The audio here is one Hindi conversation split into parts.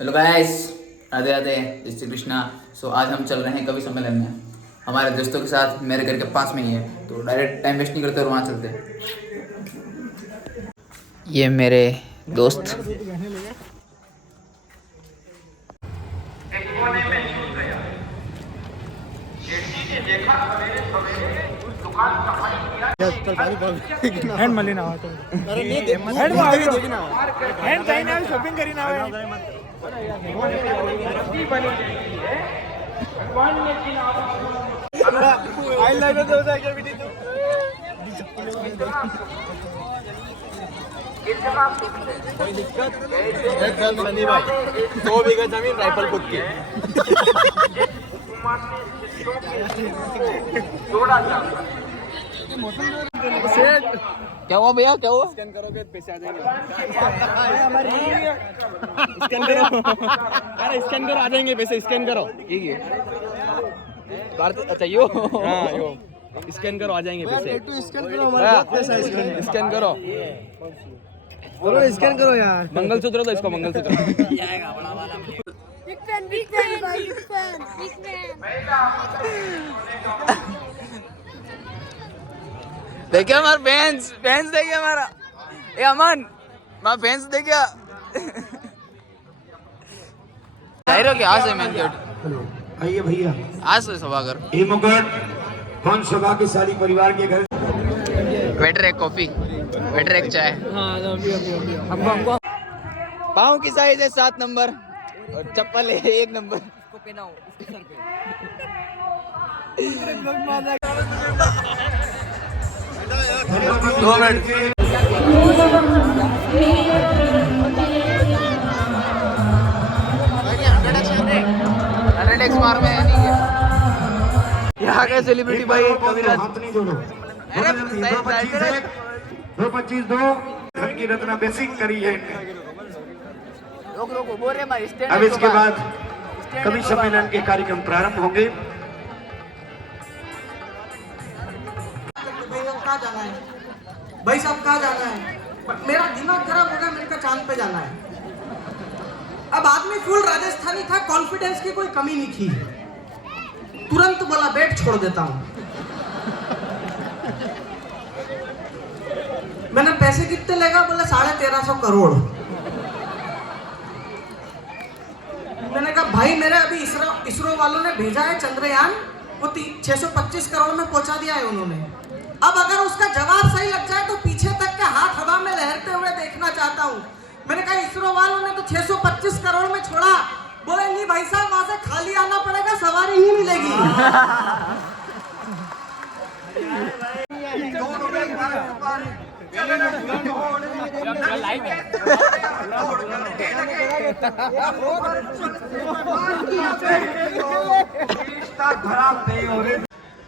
हेलो गाइस, राधे राधे, जय श्री कृष्णा। सो आज हम चल रहे हैं कवि सम्मेलन में हमारे दोस्तों के साथ। मेरे घर के पास में ही है, तो डायरेक्ट टाइम वेस्ट नहीं करते और वहाँ चलते हैं। ये मेरे दोस्त। हैंड मली नाव तो हैंड काही नाव शॉपिंग करी नाव आईलाइनर दो जाके भी दी कोई दिक्कत एक गल सनी भाई 2 बीघा जमीन राइफल खुद की क्या हुआ भैया, क्या हुआ? स्कैन करोगे पैसे आ जाएंगे। स्कैन करो, अरे स्कैन करो, आ जाएंगे पैसे। स्कैन करो, ठीक है। अच्छा यो, हाँ यो स्कैन करो, आ जाएंगे पैसे। स्कैन करो, हमारा बहुत पैसा है। स्कैन करो, बोलो स्कैन करो यार। मंगलसूत्र दो इसको, मंगलसूत्र। Big fan. देखिए हमारा फैंस देखिए हमारा। ए अमन, मैं फैंस देखिए। जाहिर हो कि आज है मेन गेट। आइए भैया, आज से सभागर ये मुकुट कौन सभा के सारी परिवार के घर। वेटर एक कॉफी, वेटर एक चाय। हमको पाँव की साइज है 7 नंबर और चप्पल है 1 नंबर। इसको पहनाओ, इसके सर पे। 2 मिनट। मार में नहीं है यहाँ के सेलिब्रिटी भाई कविराज। हाथ नहीं जोड़ो। 225 दो धन की रत्ना बेसिक करी है। अब इसके बाद कवि सम्मेलन के कार्यक्रम प्रारंभ होंगे। कहाँ जाना है भाई साहब, कहाँ जाना है? मेरा दिमाग खराब हो गया, मेरे को चांद पे जाना है। अब आदमी फुल राजस्थानी था, कॉन्फिडेंस की कोई कमी नहीं थी। तुरंत बोला बैठ, छोड़ देता हूँ। मैंने पैसे कितने लेगा? बोला 1350 करोड़। मैंने कहा भाई मेरे अभी इसरो वालों ने भेजा है चंद्रयान, वो 625 करोड़ में पहुंचा दिया है उन्होंने। अब अगर उसका जवाब सही लग जाए तो पीछे तक के हाथ हवा में लहरते हुए देखना चाहता हूँ। मैंने कहा इसरो वालों ने तो 625 करोड़ में छोड़ा। बोले नहीं भाई साहब, वहां से खाली आना पड़ेगा, सवारी ही मिलेगी।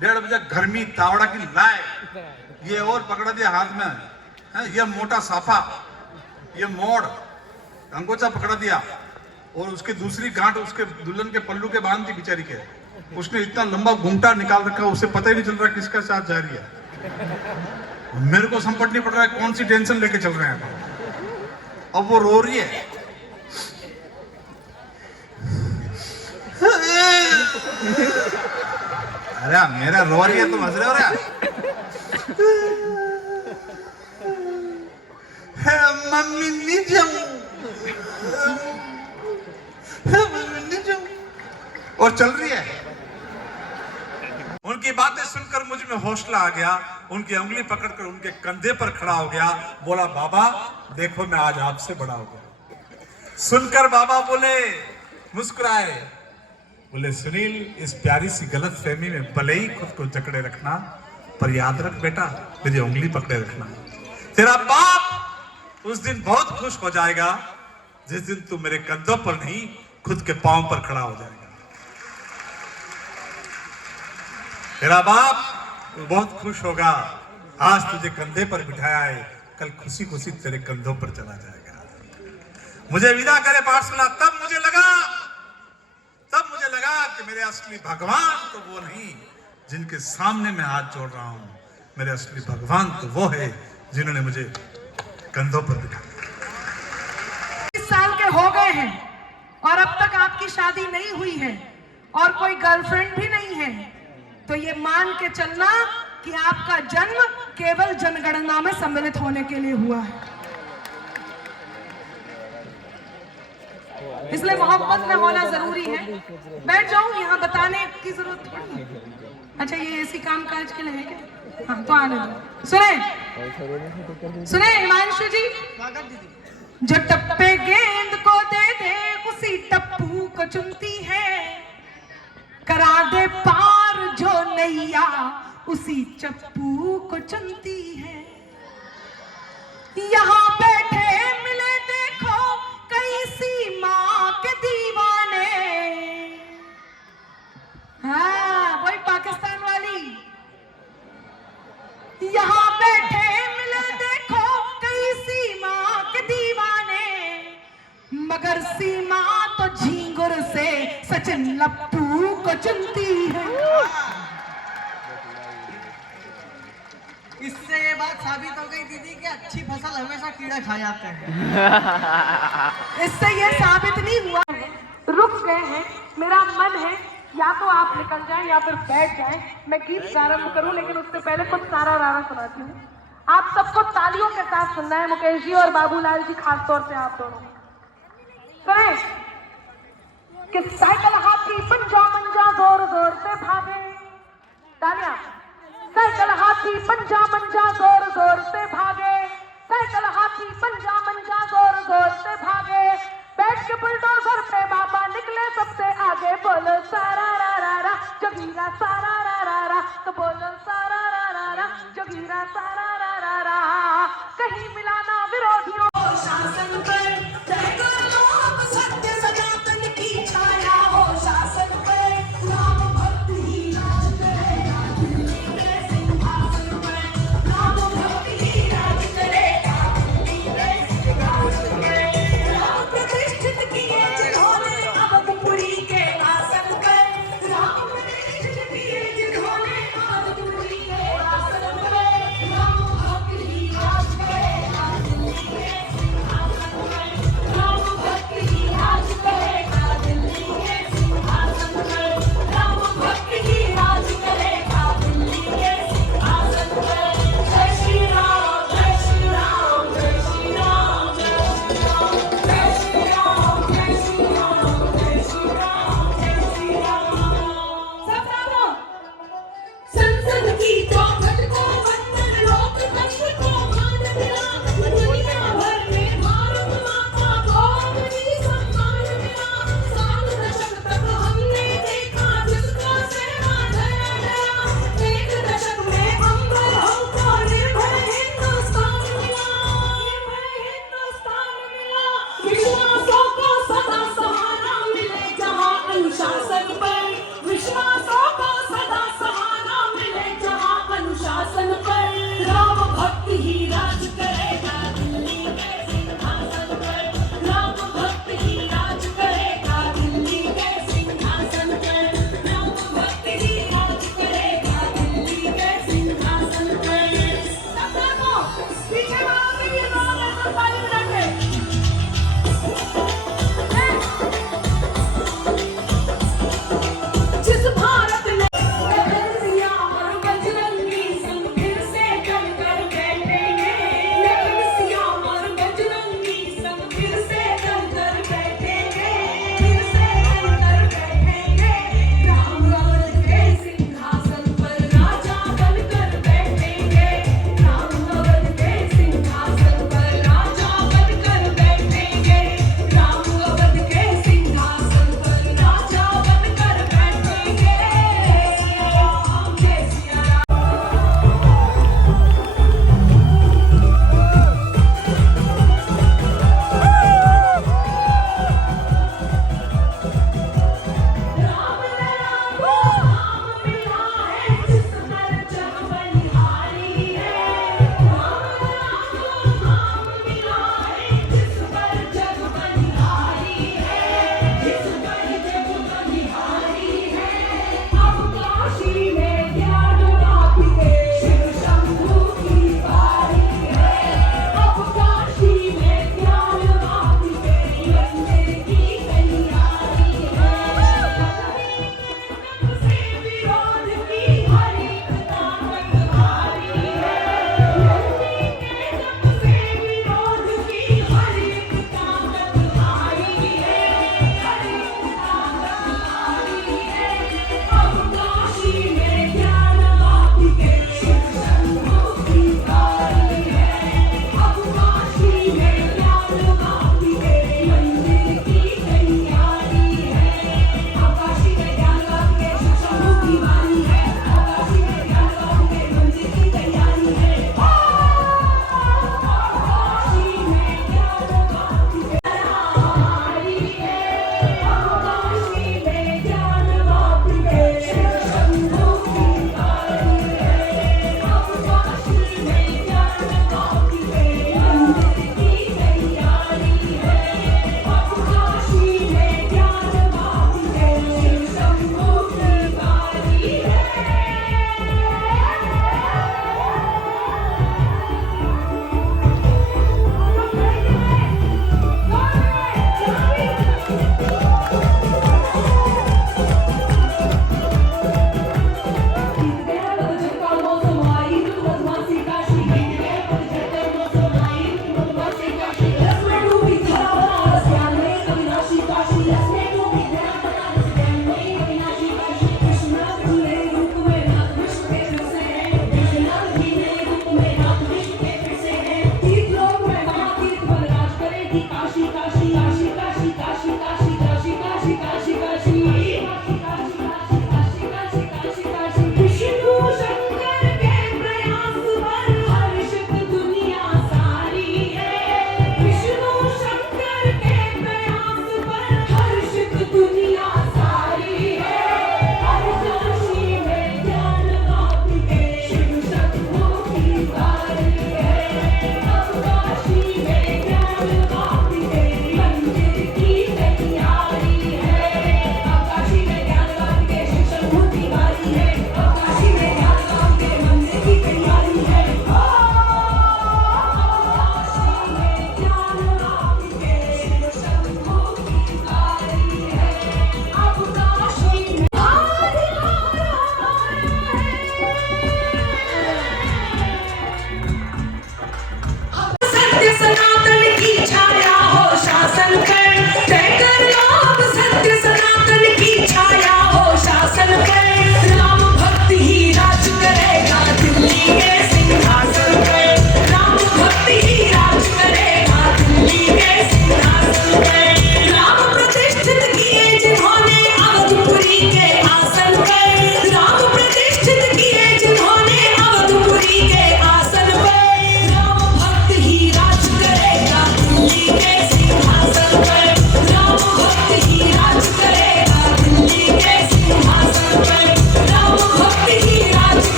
डेढ़ बजे गर्मी तावड़ा की लाए, ये और पकड़ा दिया हाथ में है, ये मोटा साफा, ये मोड़ अंगोछा पकड़ा दिया और उसकी दूसरी गांठ उसके दुल्हन के पल्लू के बांध दी बेचारी के। उसने इतना लंबा घूंघटा निकाल रखा, उसे पता ही नहीं चल रहा किसका साथ जा रही है। मेरे को संपट नहीं पड़ रहा है कौन सी टेंशन लेके चल रहे हैं। अब वो रो रही है। अरे मेरा रो रही है, तुम हंस रहे हो रे? मम्मी नहीं जाऊं, नहीं जाऊं, और चल रही है। उनकी बातें सुनकर मुझ में हौसला आ गया। उनकी उंगली पकड़कर उनके कंधे पर खड़ा हो गया। बोला बाबा देखो मैं आज आपसे बड़ा हो गया। सुनकर बाबा बोले, मुस्कुराए, बोले सुनील इस प्यारी सी गलत फहमी में भले ही खुद को जकड़े रखना, पर याद रख बेटा मेरी उंगली पकड़े रखना। तेरा बाप उस दिन बहुत खुश हो जाएगा जिस दिन तू मेरे कंधों पर नहीं खुद के पांव पर खड़ा हो जाएगा। तेरा बाप बहुत खुश होगा, आज तुझे कंधे पर बिठाया है, कल खुशी खुशी तेरे कंधों पर चला जाएगा। मुझे विदा करे पाठशाला, तब मुझे लगा कि मेरे असली भगवान तो वो नहीं जिनके सामने मैं हाथ जोड़ रहा हूं, मेरे असली भगवान तो वो है जिन्होंने मुझे कंधों पर बिठाया। 20 साल के हो गए हैं, शादी नहीं हुई है और कोई गर्लफ्रेंड भी नहीं है, तो ये मान के चलना कि आपका जन्म केवल जनगणना में सम्मिलित होने के लिए हुआ है। इसलिए मोहब्बत में होना जरूरी है। बैठ जाऊं, यहाँ बताने की जरूरत थोड़ी है। अच्छा, ये ऐसी काम काज के लिए है क्या? हाँ, तो आने दो। सुने हिमांशु जी, जो टप्पे गेंद को दे दे उसी टप्पू को चुनती है, करा दे पार जो नैया उसी चप्पू को चुनती है। यहाँ बैठे मिले देखो कई सीमा के दीवाने, हाँ वही पाकिस्तान वाली। यहाँ बैठे मिले देखो कई सीमा के दीवाने, मगर सीमा तो झींगुर से सचिन लप्पू को चुनती है। इससे ये बात साबित हो गई दीदी कि अच्छी फसल हमेशा कीड़ा खा जाता है। इससे ये साबित नहीं हुआ है, रुक गए हैं। मेरा मन है या तो आप निकल जाएं या फिर बैठ जाएं। मैं गीत आरंभ करूं, लेकिन उससे पहले कुछ सारा रारा सुनाती हूँ। आप सबको तालियों के साथ सुनना है, मुकेश जी और बाबूलाल जी खास तौर से आप दोनों सुने कि साइकिल हाथी पंजा मंजा जोर जोर से भागे। तालियां। साइकिल हाथी पंजा मंजा जोर जोर से भागे, साइकिल हाथी पंजा मंजा जोर जोर से भागे। बैठ के बुलडोजर पे बाबा निकले सबसे आगे, बोलो सारा रा रा रा जोगीरा सारा रा रा रा, तो बोलो सारा रा रा रा जोगीरा सारा रा रा रा। कहीं मिलाना विरोधियों शासन पर, सत्य सनातन की छाया हो शासन पर, राम भक्त ही राज करेगा दिल्ली के सिंहासन पर, राम भक्त ही राज करेगा दिल्ली के सिंहासन पर। राम प्रतिष्ठित किए जिन्होंने अवधपुरी के आसन पर, राम प्रतिष्ठित किए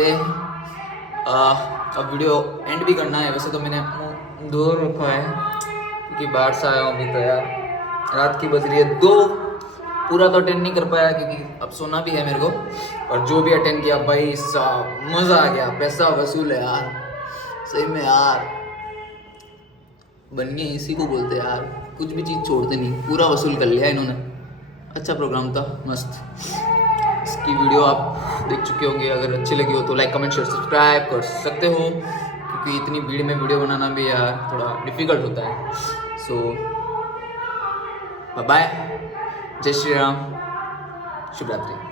पे अब वीडियो एंड भी करना है। वैसे तो मैंने मुँह धो रखा है क्योंकि बाहर से आया हूँ अभी। तो यार रात की बज रही है 2। पूरा तो अटेंड नहीं कर पाया क्योंकि अब सोना भी है मेरे को। और जो भी अटेंड किया भाई साहब मज़ा आ गया। पैसा वसूल है यार, सही में यार। बन गए इसी को बोलते यार, कुछ भी चीज़ छोड़ते नहीं, पूरा वसूल कर लिया इन्होंने। अच्छा प्रोग्राम था, मस्त। इसकी वीडियो आप देख चुके होंगे। अगर अच्छी लगी हो तो लाइक कमेंट शेयर सब्सक्राइब कर सकते हो, क्योंकि इतनी भीड़ में वीडियो बनाना भी यार थोड़ा डिफ़िकल्ट होता है। सो बाय, जय श्री राम, शुभ रात्रि।